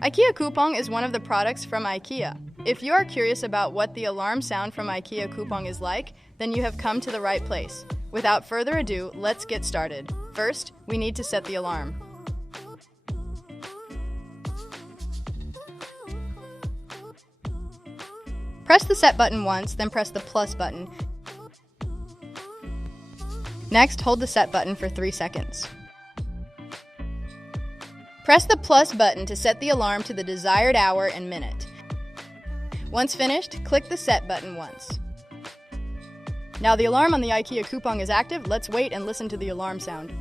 IKEA Kupong is one of the products from IKEA. If you are curious about what the alarm sound from IKEA Kupong is like, then you have come to the right place. Without further ado, let's get started. First, we need to set the alarm. Press the set button once, then press the plus button. Next, hold the set button for 3 seconds. Press the plus button to set the alarm to the desired hour and minute. Once finished, click the set button once. Now the alarm on the IKEA Kupong is active. Let's wait and listen to the alarm sound.